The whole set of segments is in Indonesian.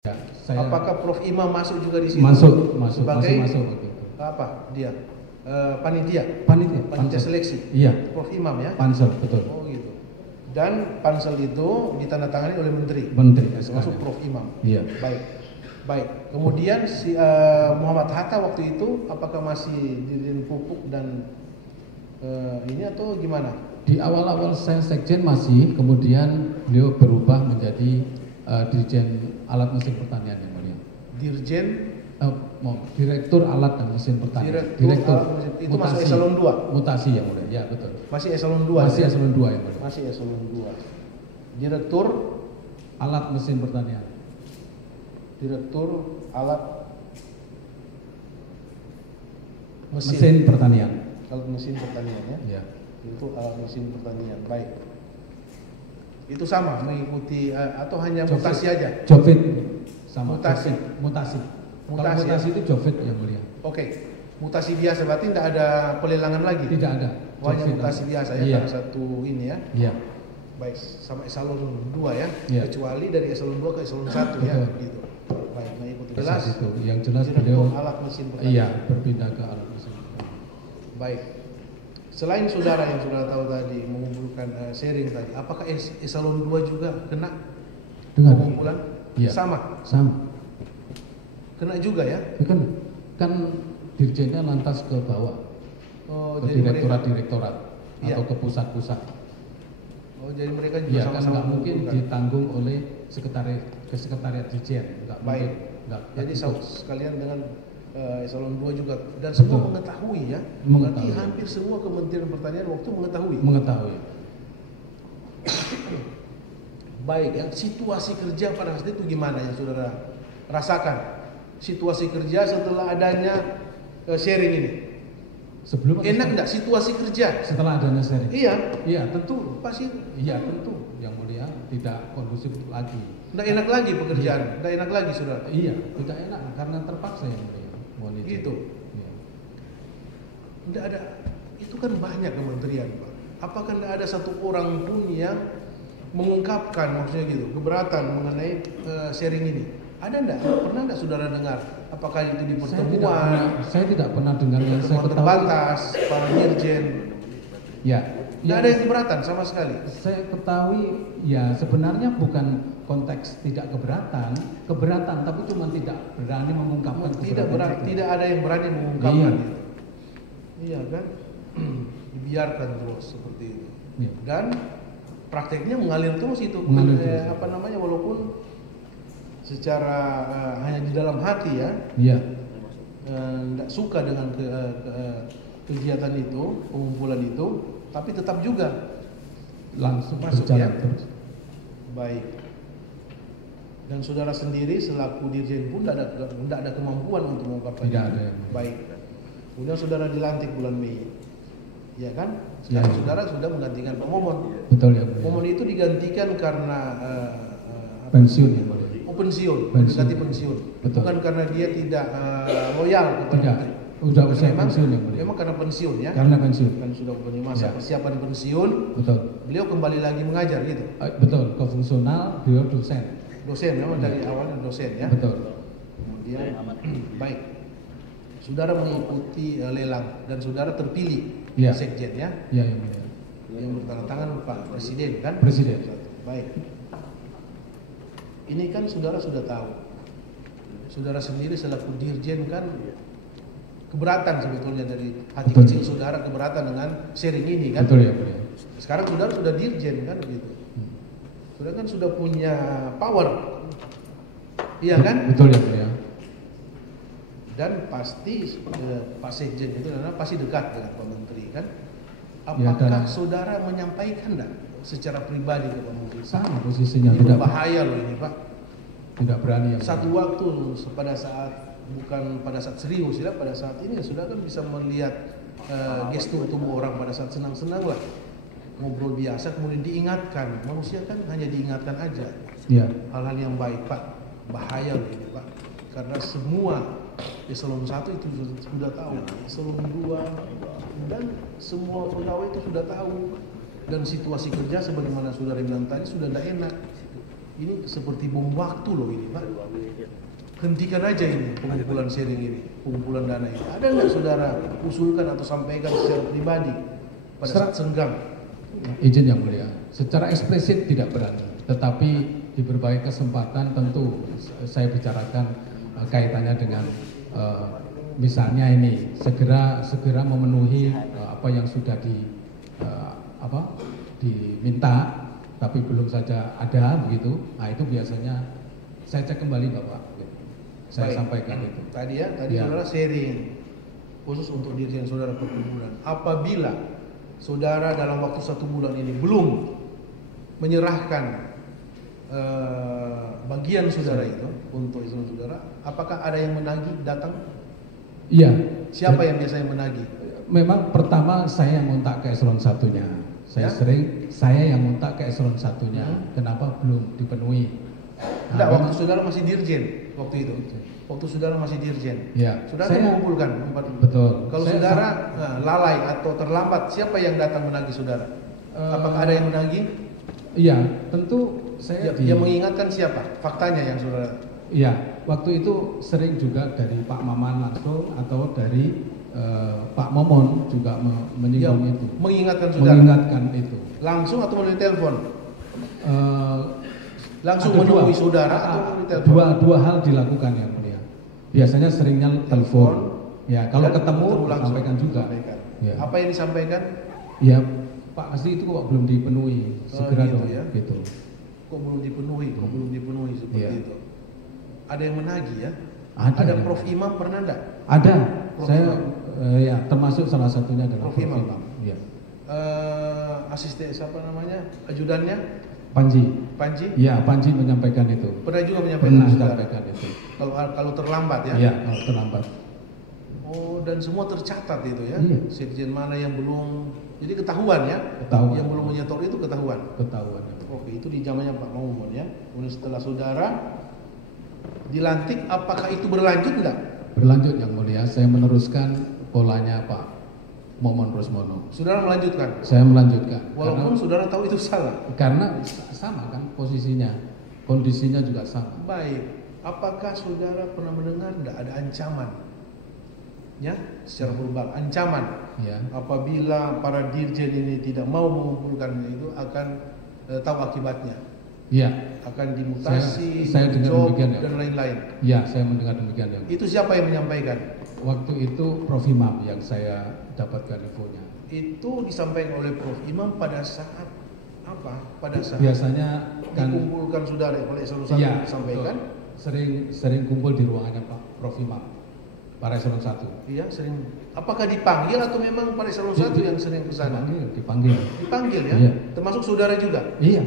Ya, saya Apakah Prof Imam masuk juga di situ? masuk sebagai masuk. apa dia? Panitia Pansel seleksi. Iya, Prof Imam ya? pansel, betul. Oh gitu. Dan pansel itu ditandatangani oleh menteri. Termasuk Prof Imam. Iya. Baik. Kemudian si Muhammad Hatta waktu itu apakah masih Dirjen Pupuk dan ini atau gimana? Di awal-awal saya sekjen masih, kemudian beliau berubah menjadi Dirjen Alat Mesin Pertanian yang mulia. Dirjen Direktur Alat dan Mesin Pertanian. Direktur Alat Mesin. Itu masuk eselon 2. Mutasi yang mulia. Ya, betul. Masih eselon 2. Masih eselon 2 yang mulia. Masih eselon 2. Direktur Alat Mesin Pertanian. Direktur Alat Mesin Pertanian. Alat Mesin Pertanian ya. Ya. Itu alat mesin pertanian. Baik. Itu sama mengikuti atau hanya mutasi aja? Jovit sama Mutasi. Mutasi. Kalau Mutasi, mutasi itu Jovit yang mulia. Oke. Mutasi biasa berarti tidak ada pelelangan lagi? Tidak ada. Hanya mutasi biasa ya, iya. karena satu ini ya. Iya. Baik, sama eselon 2 ya. Iya. Kecuali dari eselon 2 ke eselon 1 ya, gitu. Baik, mengikuti jelas. Itu yang jelas Direktur beliau alat mesin pertanian. iya, berpindah ke alat mesin. Baik. Selain saudara yang sudah tahu tadi mengumpulkan sharing tadi, apakah eselon 2 juga kena Dengan pengumpulan? iya. Sama. Kena juga ya? Kan dirjennya lantas ke bawah. Oh, Ke jadi mereka direktorat iya. atau ke pusat-pusat. Oh, jadi mereka juga Iya, kan sama-sama nggak mungkin mengumpulkan. ditanggung oleh sekretariat dirjen. Nggak Baik. mungkin. Nggak Jadi cukup. sekalian dengan eselon 2 juga dan semua Betul. mengetahui ya. Berarti Mengetahui. hampir semua Kementerian Pertanian waktu mengetahui. Baik, yang situasi kerja pada saat itu gimana yang saudara rasakan? Situasi kerja setelah adanya sharing ini. Sebelum Enak enggak situasi kerja? setelah adanya sharing? Iya, tentu. pasti Iya, tentu. Yang mulia tidak kondusif lagi. enggak enak lagi pekerjaan, enggak enak lagi saudara. Iya, tidak enak karena terpaksa yang mulia. Mohon izin. Gitu. Iya. Enggak ada, itu kan banyak kementerian Pak. Apakah enggak ada satu orang pun yang mengungkapkan maksudnya gitu keberatan mengenai sharing ini? Ada enggak? Pernah enggak saudara dengar? Apakah itu di pertemuan? Saya tidak pernah dengar yang saya Pertemuan ketahui. terbatas, para dirjen. Ya. Enggak ada yang keberatan sama sekali. Saya ketahui ya sebenarnya bukan konteks tidak keberatan tapi cuma tidak berani mengungkapkan keberatan. Tidak ada yang berani mengungkapkan Iya. itu. Iya kan? Dibiarkan terus seperti itu. Iya. Dan prakteknya mengalir terus itu. Mengalir terus. Walaupun secara hanya di dalam hati ya. Iya. Tidak suka dengan kegiatan itu, pengumpulan itu, tapi tetap juga Langsung masuk berjalan ya. terus. Baik. Dan saudara sendiri selaku dirjen pun tidak ada kemampuan untuk mengungkapkan. Tidak ada yang Baik. Kemudian saudara dilantik bulan Mei, ya kan? Ya. Sekarang saudara sudah menggantikan Pak Momon. Betul ya. mulia. Momon itu digantikan karena Pensiun ya. mulia. pensiun, Pensiun. mendekati pensiun. Betul. Bukan karena dia tidak loyal kepada Tidak. menteri. Udah Karena usia memang, pensiun ya. mulia. memang karena pensiun ya. Karena pensiun. Kan sudah punya masa Ya. persiapan pensiun, Betul. beliau kembali lagi mengajar gitu. Betul. Ke fungsional beliau dosen. Dosen, memang dari awalnya dosen ya. Betul. Kemudian baik. Saudara mengikuti lelang dan saudara terpilih Iya. sekjen ya. Ya yang mulia. Yang bertangan Pak Presiden kan? Presiden. Baik. Ini kan saudara sudah tahu. Saudara sendiri selaku dirjen kan keberatan sebetulnya dari hati Betul. kecil saudara keberatan dengan sharing ini kan? Betul ya. mulia. Sekarang saudara sudah dirjen kan begitu. Saudara kan sudah punya power. Iya kan? Betul ya. mulia. Dan pasti Pak Sekjen itu adalah pasti dekat dengan Pak Menteri kan? Ya, Apakah dan- saudara menyampaikan enggak secara pribadi ke Pak Menteri? Sama posisinya Ini tidak berbahaya loh ini Pak. berani yang Satu waktu pada saat bukan pada saat serius ya, pada saat ini sudah kan bisa melihat gestur tubuh orang pada saat senang-senang lah, ngobrol biasa kemudian diingatkan. Manusia kan hanya diingatkan aja ya. hal-hal yang baik Pak. Bahaya loh ini Pak, karena semua eselon 1 itu sudah tahu, eselon 2 dan semua pegawai itu sudah tahu, dan situasi kerja sebagaimana saudara bilang tadi sudah tidak enak. Ini seperti bom waktu loh ini, Pak. Hentikan aja ini pengumpulan sharing ini, pengumpulan dana ini. Ada nggak saudara usulkan atau sampaikan secara pribadi pada saat senggang? Izin yang mulia, secara eksplisit tidak berani, tetapi di berbagai kesempatan tentu saya bicarakan kaitannya dengan misalnya ini segera memenuhi apa yang sudah diminta, tapi belum saja ada begitu. Nah itu biasanya saya cek kembali Bapak. Saya sampaikan itu. Tadi saudara sharing khusus untuk dirjen saudara perkumpulan. Apabila saudara dalam waktu 1 bulan ini belum menyerahkan bagian saudara itu untuk eselon saudara, apakah ada yang menagih datang? Iya. Siapa yang biasanya menagih? Memang pertama saya yang ngontak ke eselon satunya. Saya yang ngontak ke eselon satunya. Kenapa belum dipenuhi? Enggak, waktu saudara masih dirjen waktu itu. Waktu saudara masih dirjen. Ya. Saudara mengumpulkan 4. Betul. Kalau saudara lalai atau terlambat, siapa yang datang menagih saudara? Apakah ada yang menagih? Iya, tentu saya yang mengingatkan siapa? Faktanya yang saudara. Iya, waktu itu sering juga dari Pak Maman langsung atau dari Pak Momon juga menyinggung itu. Mengingatkan saudara. Mengingatkan itu. Langsung atau melalui telepon? Langsung menemui saudara atau melalui telepon? Dua hal dilakukan yang mulia. Biasanya seringnya telepon. Ya, kalau ketemu sampaikan juga. Ya. Apa yang disampaikan? Ya, Pak Asli itu kok belum dipenuhi. Segera gitu dong. Ya? Gitu. Kok belum dipenuhi seperti itu. Ada yang menagih ya? Ada ya. Prof Imam pernah enggak? Ada. Prof saya Imam. Ya termasuk salah satunya adalah Prof Imam. Ya. Asisten siapa namanya? Ajudannya? Panji. Ya, Panji menyampaikan itu. Pernah juga menyampaikan itu. Kalau terlambat ya? Iya, kalau terlambat. Oh, dan semua tercatat itu ya? Iya. Sekjen mana yang belum, jadi ketahuan ya? Ketahuan. Yang belum menyetor itu ketahuan? Ketahuan. Oke, itu di zamannya Pak Maumon ya. Kemudian setelah saudara dilantik, apakah itu berlanjut enggak? Berlanjut yang mulia, saya meneruskan polanya Pak Momon Rosmono. Saudara melanjutkan? Saya melanjutkan. Walaupun saudara tahu itu salah? Karena sama kan posisinya, kondisinya juga sama. Baik, apakah saudara pernah mendengar enggak ada ancaman? Ya, secara verbal, ancaman. Ya. Apabila para dirjen ini tidak mau mengumpulkan itu akan tahu akibatnya. Iya. Akan dimutasi, saya dengar demikian ya. Dan lain-lain. Ya, saya mendengar demikian ya. Itu siapa yang menyampaikan? Waktu itu Prof Imam yang saya dapatkan infonya. Itu disampaikan oleh Prof Imam pada saat apa? Pada saat biasanya kan dikumpulkan saudara oleh eselon 1 ya, disampaikan. Sering kumpul di ruangannya Pak Prof Imam. Para eselon 1. Iya, sering. Apakah dipanggil atau memang para eselon 1 yang sering ke sana? Dipanggil. Dipanggil ya? Iya. Termasuk saudara juga? Iya.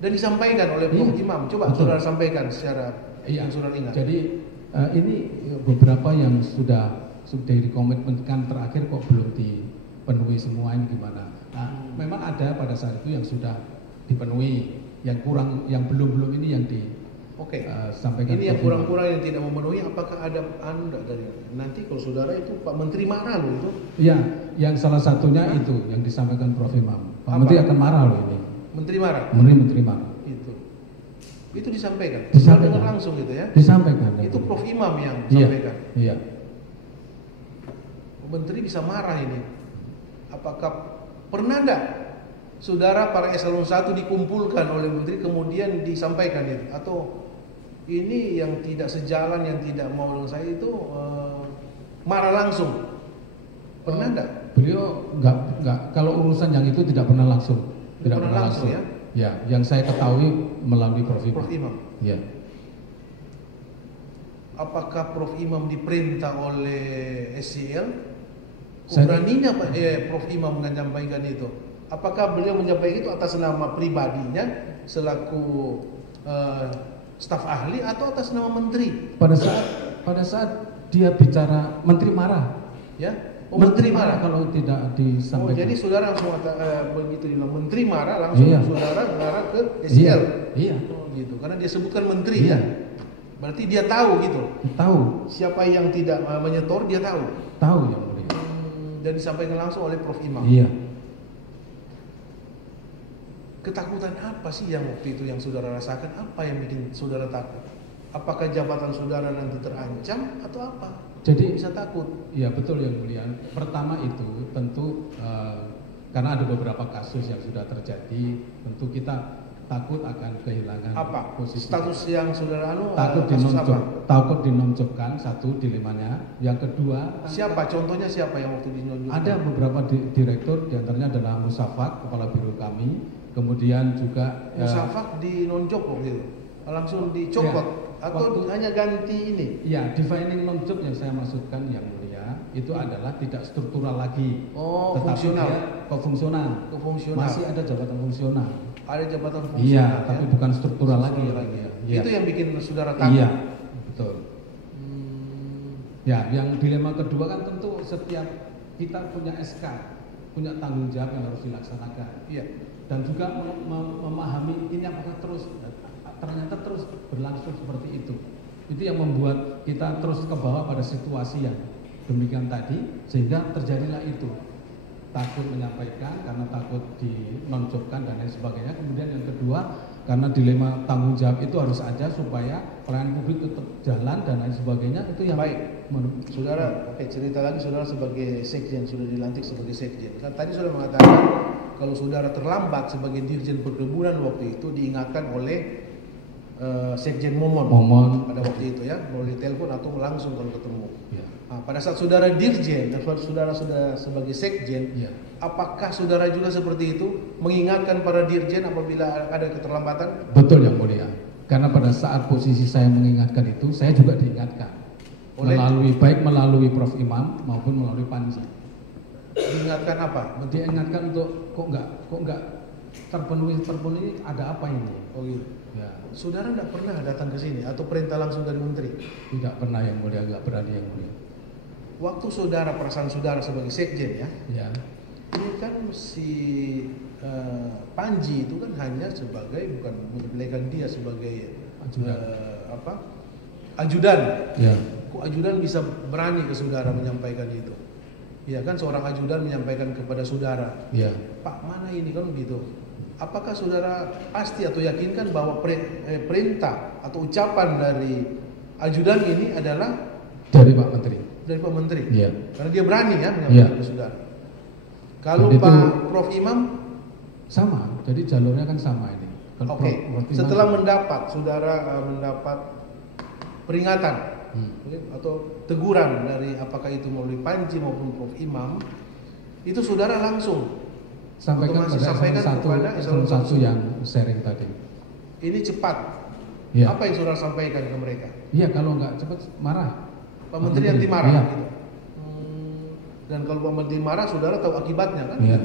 Dan disampaikan oleh Prof Imam. Coba betul. Saudara sampaikan secara yang saudara ingat. Jadi ini beberapa yang sudah dikomitmenkan terakhir kok belum dipenuhi semua, ini gimana? Nah, memang ada pada saat itu yang sudah dipenuhi, yang kurang, yang belum ini yang sampaikan. Ini yang kurang-kurang yang tidak memenuhi, apakah ada anda dari nanti kalau saudara itu Pak Menteri marah loh itu? Iya, yang salah satunya itu yang disampaikan Prof Imam. Pak Menteri akan marah loh ini. Menteri marah? Menteri marah. Itu disampaikan? Disampaikan langsung gitu ya? Disampaikan. Itu Prof Imam yang sampaikan? Iya. Menteri bisa marah ini. Apakah pernah enggak saudara para eselon 1 dikumpulkan oleh Menteri kemudian disampaikan itu? Atau ini yang tidak sejalan, yang tidak mau dengan saya itu marah langsung? Pernah enggak? Beliau enggak, kalau urusan yang itu tidak pernah langsung. Tidak pernah langsung ya? Ya, yang saya ketahui melalui Prof Imam. Ya. Apakah Prof Imam diperintah oleh SCL? Beraninya Prof Imam menyampaikan itu? Apakah beliau menyampaikan itu atas nama pribadinya selaku staf ahli atau atas nama menteri? Pada saat dia bicara, menteri marah. Ya? Menteri marah kalau tidak disampaikan. Jadi saudara langsung begitu bilang menteri marah, langsung saudara mengarah ke SCL. Iya. Gitu. Karena dia sebutkan menteri. Iya. Berarti dia tahu gitu. Tahu. Siapa yang tidak menyetor dia tahu. Tahu yang mulia. Dan disampaikan langsung oleh Prof Imam. Iya. ketakutan apa sih yang waktu itu yang saudara rasakan? Apa yang bikin saudara takut? Apakah jabatan saudara nanti terancam atau apa? Jadi Bisa takut. ya betul yang mulia. Pertama itu tentu karena ada beberapa kasus yang sudah terjadi, tentu kita takut akan kehilangan Apa posisi. status yang saudara Takut kasus apa? takut dinonjokkan, satu dilemanya. Yang kedua, Siapa? Contohnya siapa yang waktu dinonjolkan? ada beberapa direktur, diantaranya adalah Musafak, kepala biro kami. Kemudian juga Musafak dinonjok waktu itu, langsung dicopot atau hanya ganti ini? ya, defining non-job yang saya maksudkan yang mulia itu adalah tidak struktural lagi. Oh, tetapi fungsional. dia kefungsional. Kefungsional. Masih ada jabatan fungsional. Ada jabatan Iya, fungsional. tapi bukan struktural lagi. lagi. Ya. Itu yang bikin saudara takut. Iya, betul. Ya, yang dilema kedua kan tentu setiap kita punya SK, punya tanggung jawab yang harus dilaksanakan. Iya. Dan juga memahami ini apakah ternyata terus berlangsung seperti itu. Itu yang membuat kita terus ke bawah pada situasi yang demikian tadi, sehingga terjadilah itu. Takut menyampaikan karena takut dinonjokkan dan lain sebagainya. Kemudian yang kedua, karena dilema tanggung jawab itu harus ada supaya pelayanan publik tetap jalan dan lain sebagainya. Itu yang baik. Saudara, cerita lagi saudara sebagai sekjen, sudah dilantik sebagai sekjen. Kan tadi sudah mengatakan kalau saudara terlambat sebagai dirjen perkebunan waktu itu diingatkan oleh Sekjen Momon pada waktu itu ya, melalui telepon atau langsung kalau ketemu. Ya. Nah, pada saat saudara dirjen dan saudara sudah sebagai sekjen, Ya. apakah saudara juga seperti itu mengingatkan para dirjen apabila ada keterlambatan? Betul yang mulia. Karena pada saat posisi saya mengingatkan itu, saya juga diingatkan melalui Prof Imam maupun melalui Panji. Diingatkan apa? Diingatkan untuk kok enggak terpenuhi ada apa ini? Oh gitu. Ya. Saudara tidak pernah datang ke sini atau perintah langsung dari menteri? Tidak pernah yang mulia, enggak berani yang mulia. Waktu saudara, perasaan saudara sebagai sekjen ya, Ya. ini kan si Panji itu kan hanya sebagai, bukan menjadikan dia sebagai Ajudan. Ajudan. Ya. Kok ajudan bisa berani ke saudara menyampaikan itu? Ya kan seorang ajudan menyampaikan kepada saudara, Ya. Pak mana ini kan gitu. Apakah saudara pasti atau yakinkan bahwa perintah atau ucapan dari ajudan ini adalah Dari Pak Menteri. dari Pak Menteri? Iya. Karena dia berani ya menyampaikan ke saudara. Kalau Dan itu Pak Prof Imam sama, jadi jalurnya kan sama ini. Kalau oke. Prof Imam- Setelah saudara mendapat peringatan atau teguran dari apakah itu melalui Panji maupun Prof Imam, itu saudara langsung sampaikan pada eselon satu yang sharing tadi. ini cepat. Ya. Apa yang saudara sampaikan ke mereka? Iya, kalau nggak cepat marah. Pak Menteri anti marah Iya. gitu. Dan kalau Pak Menteri marah, saudara tahu akibatnya kan? Iya.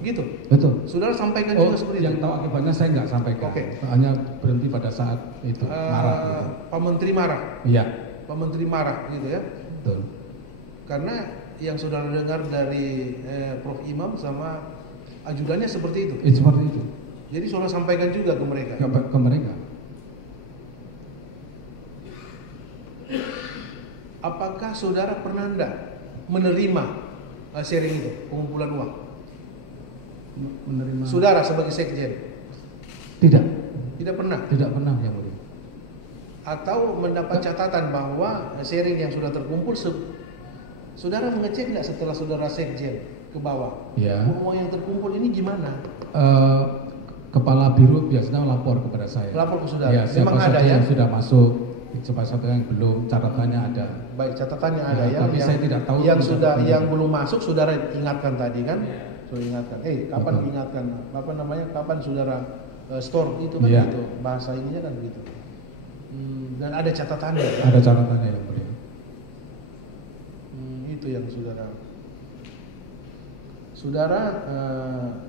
Gitu. Betul. Saudara sampaikan Oh, juga seperti yang itu. tahu akibatnya saya nggak sampaikan. Oke. Hanya berhenti pada saat itu marah. Gitu. Pak Menteri marah. Iya, Pak Menteri marah gitu ya. betul. Karena yang saudara dengar dari Prof Imam sama ajudannya seperti itu. Seperti itu. Jadi saudara sampaikan juga ke mereka. Ke mereka. Apakah saudara pernah enggak menerima sharing itu, pengumpulan uang? Menerima. Saudara sebagai sekjen Tidak. tidak pernah? Tidak pernah yang mulia. Atau mendapat catatan bahwa sharing yang sudah terkumpul, saudara mengecek nggak setelah saudara sekjen ke bawah? Ya. Uang yang terkumpul ini gimana? Kepala biro biasanya lapor kepada saya. Lapor ke saudara. Ya, siapa Memang ada saja ya? yang sudah masuk, siapa saja yang belum, catatannya ada. Baik, catatannya ada Ya, ya. tapi saya tidak tahu yang catatannya. yang belum masuk saudara ingatkan tadi kan? Sudah ingatkan. Kapan Betul. ingatkan? Apa namanya? Kapan saudara store itu kan Iya. gitu. Bahasa ininya kan begitu. Dan ada catatannya. Ya? Ada catatannya yang mulia. Itu yang saudara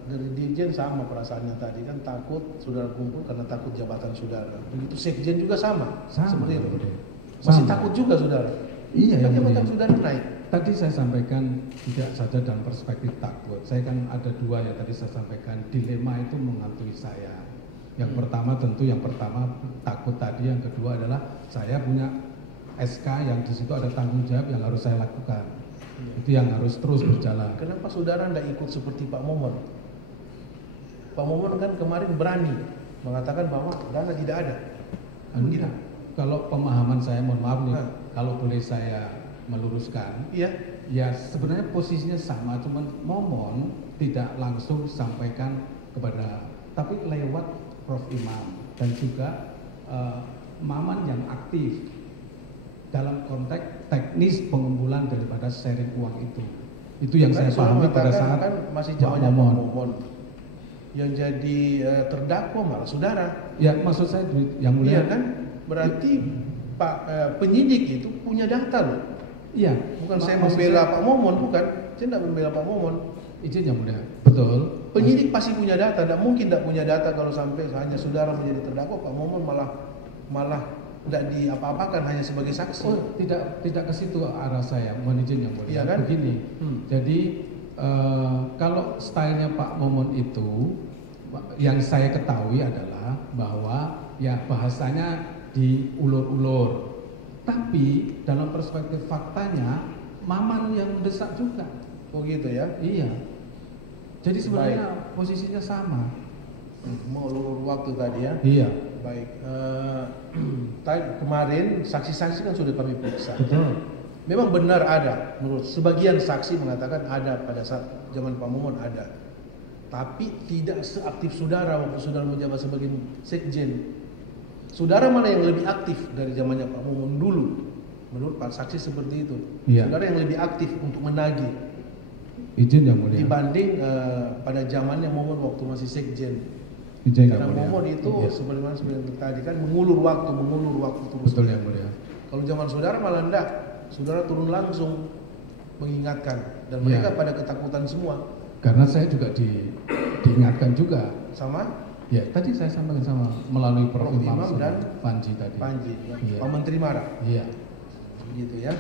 dari dirjen sama perasaannya tadi kan, takut saudara kumpul karena takut jabatan saudara. Begitu sekjen juga sama seperti itu. yang mulia. Masih Sama. takut juga saudara. Iya, Kan yang jabatan mulia. saudara naik. Tadi saya sampaikan tidak saja dalam perspektif takut. Saya kan ada dua yang tadi saya sampaikan. Dilema itu menghantui saya. Yang pertama tentu takut tadi. Yang kedua adalah saya punya SK yang di situ ada tanggung jawab yang harus saya lakukan. Itu yang harus terus berjalan. Kenapa saudara tidak ikut seperti Pak Momon? Pak Momon kan kemarin berani mengatakan bahwa dana tidak ada. Enggak. Kalau pemahaman saya, mohon maaf nih, Nah. kalau boleh saya meluruskan, Iya. ya sebenarnya posisinya sama, cuman Momon tidak langsung sampaikan kepada, tapi lewat Prof Imam dan juga Maman yang aktif dalam konteks teknis pengumpulan daripada sharing uang itu. Itu yang saya pahami pada saat kan masih Pak zamannya Pak Momon. Momon. Yang jadi terdakwa malah saudara. Ya maksud saya yang mulia Iya kan? Berarti Pak penyidik itu punya data loh. Iya. Bukan saya Maksud membela Pak Momon, bukan. Saya tidak membela Pak Momon. izin yang mulia. Betul. Penyidik pasti punya data. Tidak mungkin tidak punya data kalau sampai hanya saudara menjadi terdakwa, Pak Momon malah tidak diapa-apakan hanya sebagai saksi. Oh, tidak ke situ arah saya. Mohon izin yang mulia. Iya kan? Begini. Jadi kalau stylenya Pak Momon itu yang saya ketahui adalah bahwa ya bahasanya diulur-ulur. Tapi dalam perspektif faktanya Maman yang mendesak juga. Oh gitu ya. Iya. Jadi sebenarnya posisinya sama. Mau ulur waktu tadi ya. Iya. Baik. Kemarin saksi-saksi kan sudah kami periksa. Betul. Memang benar ada. Menurut sebagian saksi mengatakan ada pada saat zaman Pak Momon ada. Tapi tidak seaktif saudara waktu saudara menjabat sebagai sekjen. Saudara mana yang lebih aktif dari zamannya Pak Momon dulu? Menurut Pak saksi seperti itu. Iya. Saudara yang lebih aktif untuk menagih Izin yang mulia. dibanding pada zamannya Momon waktu masih sekjen. Izin yang Karena mulia. Momon itu Iya. sebagaimana tadi kan mengulur waktu terus. Betul yang mulia. Kalau zaman saudara malah enggak. Saudara turun langsung mengingatkan dan Iya. mereka pada ketakutan semua. Karena saya juga diingatkan juga. Sama Ya, tadi saya sampaikan sama melalui Prof Prof Imam Imam dan Panji tadi. Panji, ya. Iya. Pak Menteri marah, Iya. gitu ya.